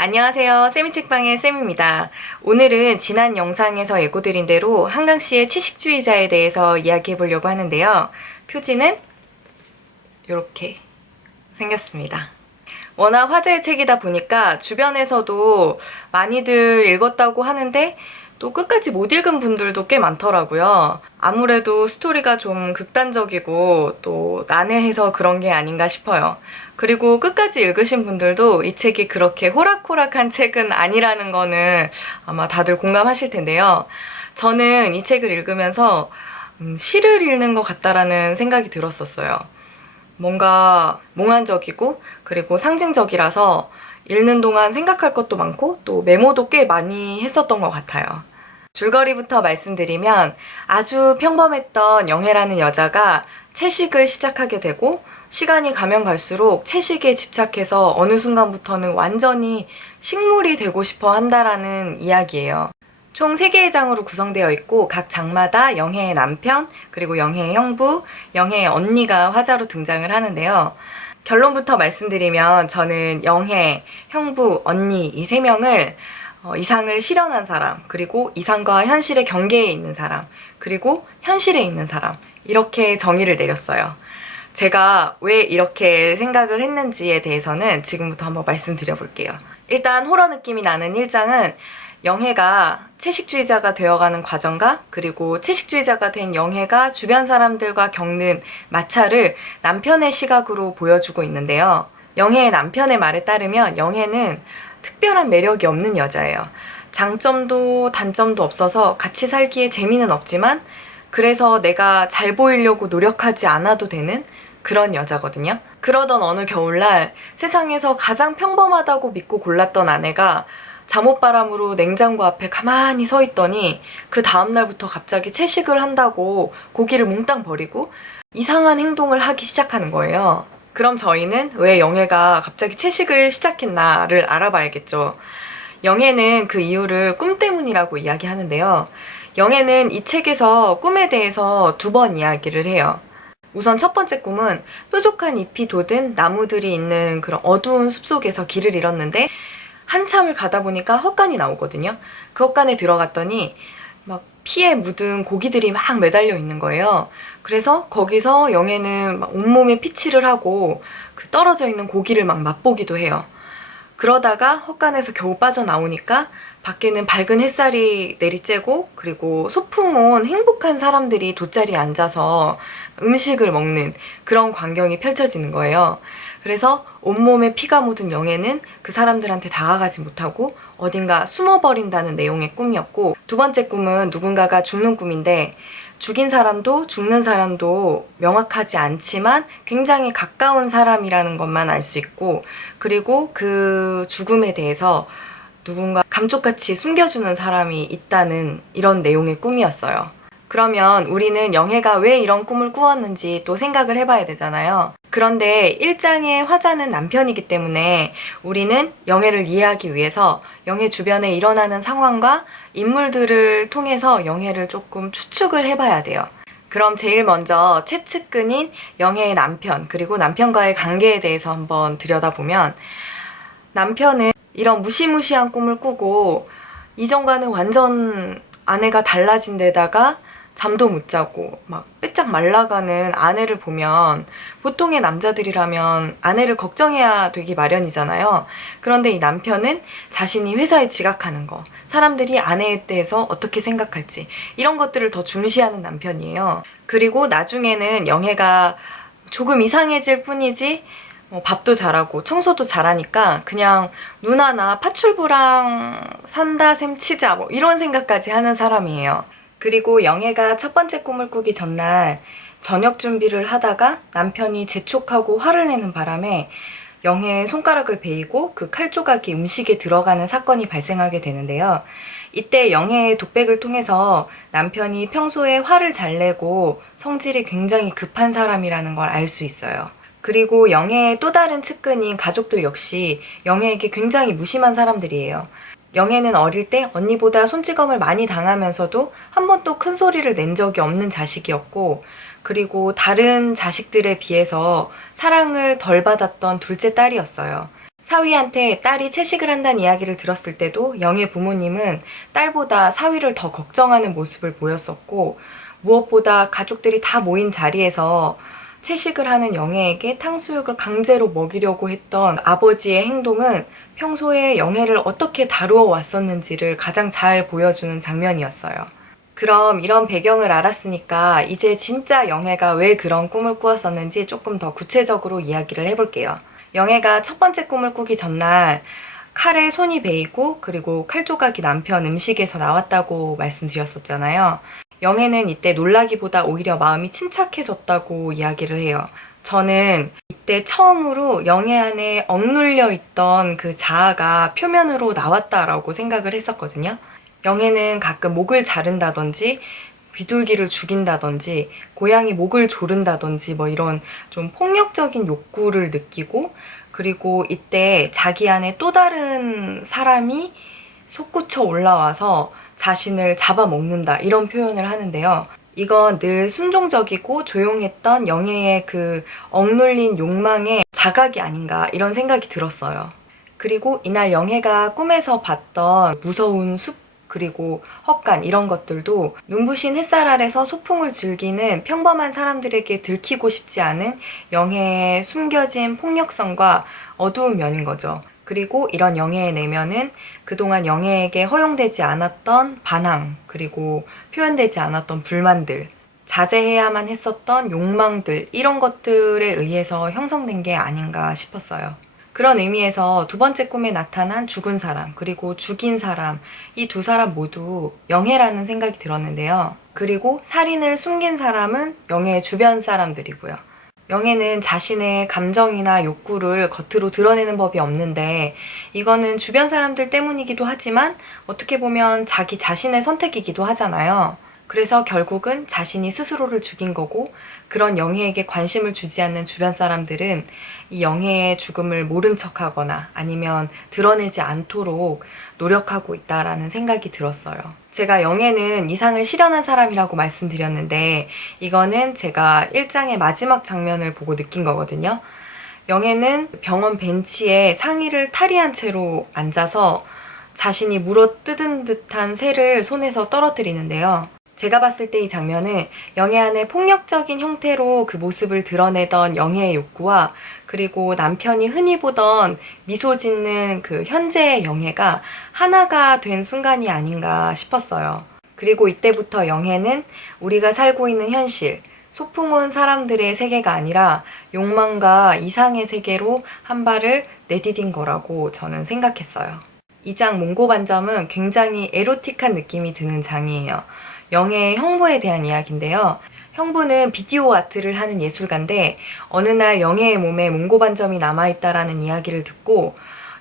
안녕하세요. 쌤이책방의 쌤입니다. 오늘은 지난 영상에서 예고드린 대로 한강씨의 채식주의자에 대해서 이야기해 보려고 하는데요. 표지는 이렇게 생겼습니다. 워낙 화제의 책이다 보니까 주변에서도 많이들 읽었다고 하는데 또 끝까지 못 읽은 분들도 꽤 많더라고요. 아무래도 스토리가 좀 극단적이고 또 난해해서 그런 게 아닌가 싶어요. 그리고 끝까지 읽으신 분들도 이 책이 그렇게 호락호락한 책은 아니라는 거는 아마 다들 공감하실 텐데요. 저는 이 책을 읽으면서 시를 읽는 것 같다라는 생각이 들었었어요. 뭔가 몽환적이고 그리고 상징적이라서 읽는 동안 생각할 것도 많고 또 메모도 꽤 많이 했었던 것 같아요. 줄거리부터 말씀드리면 아주 평범했던 영애라는 여자가 채식을 시작하게 되고 시간이 가면 갈수록 채식에 집착해서 어느 순간부터는 완전히 식물이 되고 싶어 한다라는 이야기예요. 총 3개의 장으로 구성되어 있고 각 장마다 영애의 남편, 그리고 영애의 형부, 영애의 언니가 화자로 등장을 하는데요. 결론부터 말씀드리면 저는 영애, 형부, 언니 이 3명을 이상을 실현한 사람, 그리고 이상과 현실의 경계에 있는 사람, 그리고 현실에 있는 사람 이렇게 정의를 내렸어요. 제가 왜 이렇게 생각을 했는지에 대해서는 지금부터 한번 말씀드려 볼게요. 일단 호러 느낌이 나는 1장은 영애가 채식주의자가 되어가는 과정과 그리고 채식주의자가 된 영애가 주변 사람들과 겪는 마찰을 남편의 시각으로 보여주고 있는데요. 영애의 남편의 말에 따르면 영애는 특별한 매력이 없는 여자예요. 장점도 단점도 없어서 같이 살기에 재미는 없지만 그래서 내가 잘 보이려고 노력하지 않아도 되는 그런 여자거든요. 그러던 어느 겨울날 세상에서 가장 평범하다고 믿고 골랐던 아내가 잠옷바람으로 냉장고 앞에 가만히 서 있더니 그 다음날부터 갑자기 채식을 한다고 고기를 몽땅 버리고 이상한 행동을 하기 시작하는 거예요. 그럼 저희는 왜 영애가 갑자기 채식을 시작했나를 알아봐야겠죠. 영애는 그 이유를 꿈 때문이라고 이야기하는데요. 영애는 이 책에서 꿈에 대해서 2번 이야기를 해요. 우선 첫 번째 꿈은 뾰족한 잎이 돋은 나무들이 있는 그런 어두운 숲속에서 길을 잃었는데 한참을 가다 보니까 헛간이 나오거든요. 그 헛간에 들어갔더니 막 피에 묻은 고기들이 막 매달려 있는 거예요. 그래서 거기서 영애는 막 온몸에 피칠을 하고 그 떨어져 있는 고기를 막 맛보기도 해요. 그러다가 헛간에서 겨우 빠져나오니까 밖에는 밝은 햇살이 내리쬐고 그리고 소풍 온 행복한 사람들이 돗자리에 앉아서 음식을 먹는 그런 광경이 펼쳐지는 거예요. 그래서 온몸에 피가 묻은 영애는 그 사람들한테 다가가지 못하고 어딘가 숨어버린다는 내용의 꿈이었고, 2번째 꿈은 누군가가 죽는 꿈인데 죽인 사람도 죽는 사람도 명확하지 않지만 굉장히 가까운 사람이라는 것만 알 수 있고, 그리고 그 죽음에 대해서 누군가 감쪽같이 숨겨주는 사람이 있다는 이런 내용의 꿈이었어요. 그러면 우리는 영애가 왜 이런 꿈을 꾸었는지 또 생각을 해봐야 되잖아요. 그런데 1장의 화자는 남편이기 때문에 우리는 영애를 이해하기 위해서 영애 주변에 일어나는 상황과 인물들을 통해서 영애를 조금 추측을 해봐야 돼요. 그럼 제일 먼저 최측근인 영애의 남편, 그리고 남편과의 관계에 대해서 한번 들여다보면, 남편은 이런 무시무시한 꿈을 꾸고 이전과는 완전 아내가 달라진 데다가 잠도 못 자고 막 빼짝 말라가는 아내를 보면 보통의 남자들이라면 아내를 걱정해야 되기 마련이잖아요. 그런데 이 남편은 자신이 회사에 지각하는 거, 사람들이 아내에 대해서 어떻게 생각할지 이런 것들을 더 중시하는 남편이에요. 그리고 나중에는 영애가 조금 이상해질 뿐이지 밥도 잘하고 청소도 잘하니까 그냥 누나 나 파출부랑 산다 셈 치자 뭐 이런 생각까지 하는 사람이에요. 그리고 영애가 첫 번째 꿈을 꾸기 전날 저녁 준비를 하다가 남편이 재촉하고 화를 내는 바람에 영애의 손가락을 베이고 그 칼 조각이 음식에 들어가는 사건이 발생하게 되는데요. 이때 영애의 독백을 통해서 남편이 평소에 화를 잘 내고 성질이 굉장히 급한 사람이라는 걸 알 수 있어요. 그리고 영애의 또 다른 측근인 가족들 역시 영애에게 굉장히 무심한 사람들이에요. 영애는 어릴 때 언니보다 손찌검을 많이 당하면서도 한 번도 큰 소리를 낸 적이 없는 자식이었고, 그리고 다른 자식들에 비해서 사랑을 덜 받았던 둘째 딸이었어요. 사위한테 딸이 채식을 한다는 이야기를 들었을 때도 영애 부모님은 딸보다 사위를 더 걱정하는 모습을 보였었고, 무엇보다 가족들이 다 모인 자리에서 채식을 하는 영애에게 탕수육을 강제로 먹이려고 했던 아버지의 행동은 평소에 영애를 어떻게 다루어 왔었는지를 가장 잘 보여주는 장면이었어요. 그럼 이런 배경을 알았으니까 이제 진짜 영애가 왜 그런 꿈을 꾸었었는지 조금 더 구체적으로 이야기를 해볼게요. 영애가 첫 번째 꿈을 꾸기 전날 칼에 손이 베이고 그리고 칼 조각이 남편 음식에서 나왔다고 말씀드렸었잖아요. 영애는 이때 놀라기보다 오히려 마음이 침착해졌다고 이야기를 해요. 저는 이때 처음으로 영애 안에 억눌려 있던 그 자아가 표면으로 나왔다라고 생각을 했었거든요. 영애는 가끔 목을 자른다든지 비둘기를 죽인다든지 고양이 목을 조른다든지 뭐 이런 좀 폭력적인 욕구를 느끼고, 그리고 이때 자기 안에 또 다른 사람이 솟구쳐 올라와서 자신을 잡아먹는다 이런 표현을 하는데요. 이건 늘 순종적이고 조용했던 영애의 그 억눌린 욕망의 자각이 아닌가 이런 생각이 들었어요. 그리고 이날 영애가 꿈에서 봤던 무서운 숲 그리고 헛간 이런 것들도 눈부신 햇살 아래서 소풍을 즐기는 평범한 사람들에게 들키고 싶지 않은 영애의 숨겨진 폭력성과 어두운 면인 거죠. 그리고 이런 영애의 내면은 그동안 영애에게 허용되지 않았던 반항, 그리고 표현되지 않았던 불만들, 자제해야만 했었던 욕망들, 이런 것들에 의해서 형성된 게 아닌가 싶었어요. 그런 의미에서 두 번째 꿈에 나타난 죽은 사람, 그리고 죽인 사람, 이 두 사람 모두 영애라는 생각이 들었는데요. 그리고 살인을 숨긴 사람은 영애의 주변 사람들이고요. 영애는 자신의 감정이나 욕구를 겉으로 드러내는 법이 없는데, 이거는 주변 사람들 때문이기도 하지만 어떻게 보면 자기 자신의 선택이기도 하잖아요. 그래서 결국은 자신이 스스로를 죽인 거고, 그런 영애에게 관심을 주지 않는 주변 사람들은 이 영애의 죽음을 모른 척하거나 아니면 드러내지 않도록 노력하고 있다라는 생각이 들었어요. 제가 영애는 이상을 실현한 사람이라고 말씀드렸는데, 이거는 제가 1장의 마지막 장면을 보고 느낀 거거든요. 영애는 병원 벤치에 상의를 탈의한 채로 앉아서 자신이 물어뜯은 듯한 새를 손에서 떨어뜨리는데요. 제가 봤을 때 이 장면은 영애 안에 폭력적인 형태로 그 모습을 드러내던 영애의 욕구와, 그리고 남편이 흔히 보던 미소 짓는 그 현재의 영애가 하나가 된 순간이 아닌가 싶었어요. 그리고 이때부터 영애는 우리가 살고 있는 현실, 소풍 온 사람들의 세계가 아니라 욕망과 이상의 세계로 한 발을 내디딘 거라고 저는 생각했어요. 이 장 몽고반점은 굉장히 에로틱한 느낌이 드는 장이에요. 영애의 형부에 대한 이야기인데요. 형부는 비디오 아트를 하는 예술가인데 어느 날 영애의 몸에 몽고반점이 남아있다라는 이야기를 듣고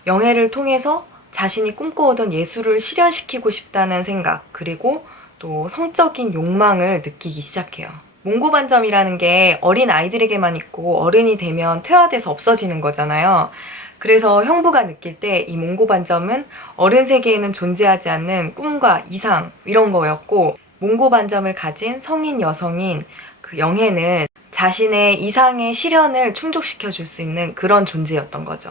영애를 통해서 자신이 꿈꿔오던 예술을 실현시키고 싶다는 생각, 그리고 또 성적인 욕망을 느끼기 시작해요. 몽고반점이라는 게 어린 아이들에게만 있고 어른이 되면 퇴화돼서 없어지는 거잖아요. 그래서 형부가 느낄 때 이 몽고반점은 어른 세계에는 존재하지 않는 꿈과 이상 이런 거였고, 몽고반점을 가진 성인 여성인 그 영애는 자신의 이상의 실현을 충족시켜 줄 수 있는 그런 존재였던 거죠.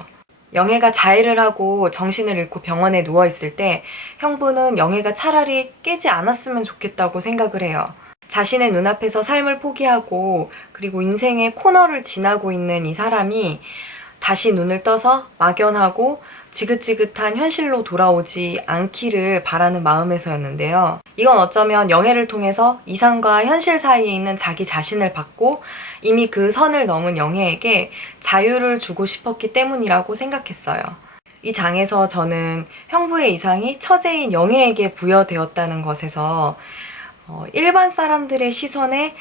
영애가 자해를 하고 정신을 잃고 병원에 누워있을 때 형부는 영애가 차라리 깨지 않았으면 좋겠다고 생각을 해요. 자신의 눈앞에서 삶을 포기하고 그리고 인생의 코너를 지나고 있는 이 사람이 다시 눈을 떠서 막연하고 지긋지긋한 현실로 돌아오지 않기를 바라는 마음에서였는데요. 이건 어쩌면 영애를 통해서 이상과 현실 사이에 있는 자기 자신을 받고 이미 그 선을 넘은 영애에게 자유를 주고 싶었기 때문이라고 생각했어요. 이 장에서 저는 형부의 이상이 처제인 영애에게 부여되었다는 것에서 일반 사람들의 시선에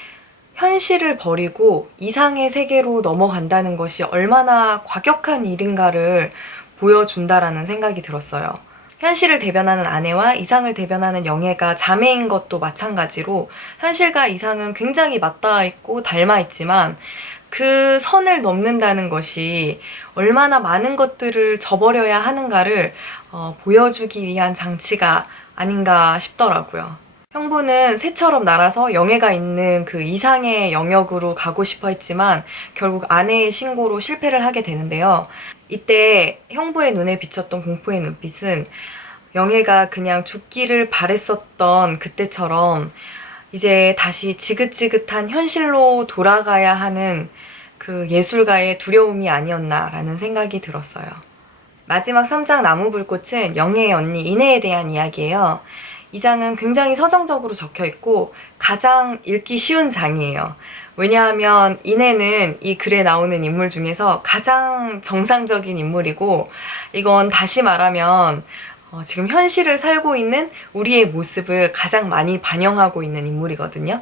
현실을 버리고 이상의 세계로 넘어간다는 것이 얼마나 과격한 일인가를 보여준다라는 생각이 들었어요. 현실을 대변하는 아내와 이상을 대변하는 영애가 자매인 것도 마찬가지로 현실과 이상은 굉장히 맞닿아 있고 닮아 있지만 그 선을 넘는다는 것이 얼마나 많은 것들을 저버려야 하는가를 보여주기 위한 장치가 아닌가 싶더라고요. 형부는 새처럼 날아서 영애가 있는 그 이상의 영역으로 가고 싶어 했지만 결국 아내의 신고로 실패를 하게 되는데요. 이때 형부의 눈에 비쳤던 공포의 눈빛은 영애가 그냥 죽기를 바랬었던 그때처럼 이제 다시 지긋지긋한 현실로 돌아가야 하는 그 예술가의 두려움이 아니었나라는 생각이 들었어요. 마지막 3장 나무불꽃은 영애의 언니 이내에 대한 이야기예요. 이 장은 굉장히 서정적으로 적혀 있고 가장 읽기 쉬운 장이에요. 왜냐하면 이내는 이 글에 나오는 인물 중에서 가장 정상적인 인물이고, 이건 다시 말하면 지금 현실을 살고 있는 우리의 모습을 가장 많이 반영하고 있는 인물이거든요.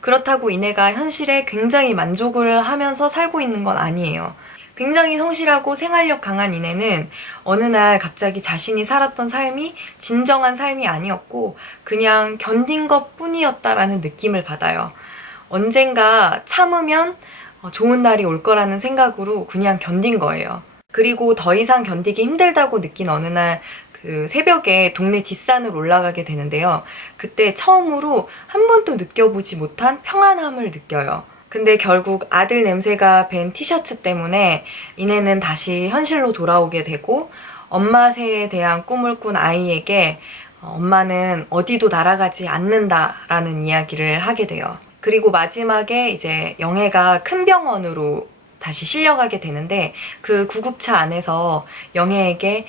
그렇다고 이내가 현실에 굉장히 만족을 하면서 살고 있는 건 아니에요. 굉장히 성실하고 생활력 강한 이내는 어느 날 갑자기 자신이 살았던 삶이 진정한 삶이 아니었고 그냥 견딘 것 뿐이었다라는 느낌을 받아요. 언젠가 참으면 좋은 날이 올 거라는 생각으로 그냥 견딘 거예요. 그리고 더 이상 견디기 힘들다고 느낀 어느 날 그 새벽에 동네 뒷산을 올라가게 되는데요. 그때 처음으로 한 번도 느껴보지 못한 평안함을 느껴요. 근데 결국 아들 냄새가 밴 티셔츠 때문에 이내는 다시 현실로 돌아오게 되고, 엄마 새에 대한 꿈을 꾼 아이에게 엄마는 어디도 날아가지 않는다라는 이야기를 하게 돼요. 그리고 마지막에 이제 영애가 큰 병원으로 다시 실려가게 되는데, 그 구급차 안에서 영애에게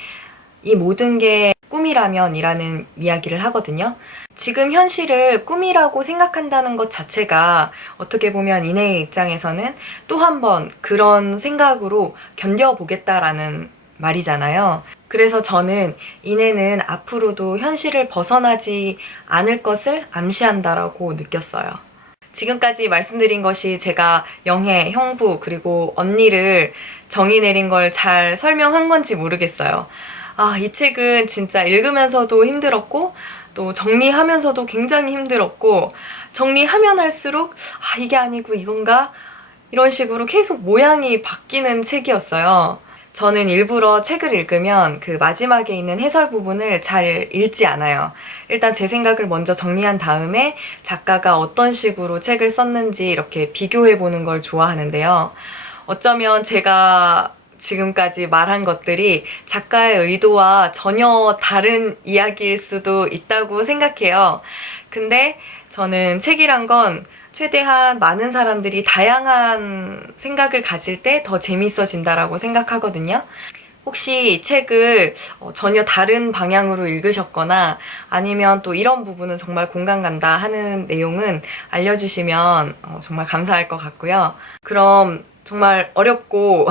이 모든 게 꿈이라면 이라는 이야기를 하거든요. 지금 현실을 꿈이라고 생각한다는 것 자체가 어떻게 보면 이내의 입장에서는 또 한 번 그런 생각으로 견뎌보겠다라는 말이잖아요. 그래서 저는 이내는 앞으로도 현실을 벗어나지 않을 것을 암시한다라고 느꼈어요. 지금까지 말씀드린 것이 제가 영애, 형부, 그리고 언니를 정의 내린 걸 잘 설명한 건지 모르겠어요. 이 책은 진짜 읽으면서도 힘들었고 또 정리하면서도 굉장히 힘들었고, 정리하면 할수록 이게 아니고 이건가? 이런 식으로 계속 모양이 바뀌는 책이었어요. 저는 일부러 책을 읽으면 그 마지막에 있는 해설 부분을 잘 읽지 않아요. 일단 제 생각을 먼저 정리한 다음에 작가가 어떤 식으로 책을 썼는지 이렇게 비교해보는 걸 좋아하는데요. 어쩌면 제가 지금까지 말한 것들이 작가의 의도와 전혀 다른 이야기일 수도 있다고 생각해요. 근데 저는 책이란 건 최대한 많은 사람들이 다양한 생각을 가질 때 더 재밌어진다라고 생각하거든요. 혹시 이 책을 전혀 다른 방향으로 읽으셨거나 아니면 또 이런 부분은 정말 공감 간다 하는 내용은 알려주시면 정말 감사할 것 같고요. 그럼 정말 어렵고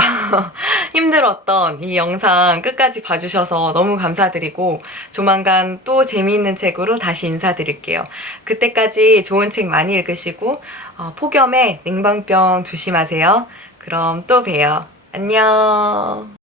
힘들었던 이 영상 끝까지 봐주셔서 너무 감사드리고, 조만간 또 재미있는 책으로 다시 인사드릴게요. 그때까지 좋은 책 많이 읽으시고 폭염에 냉방병 조심하세요. 그럼 또 봬요. 안녕.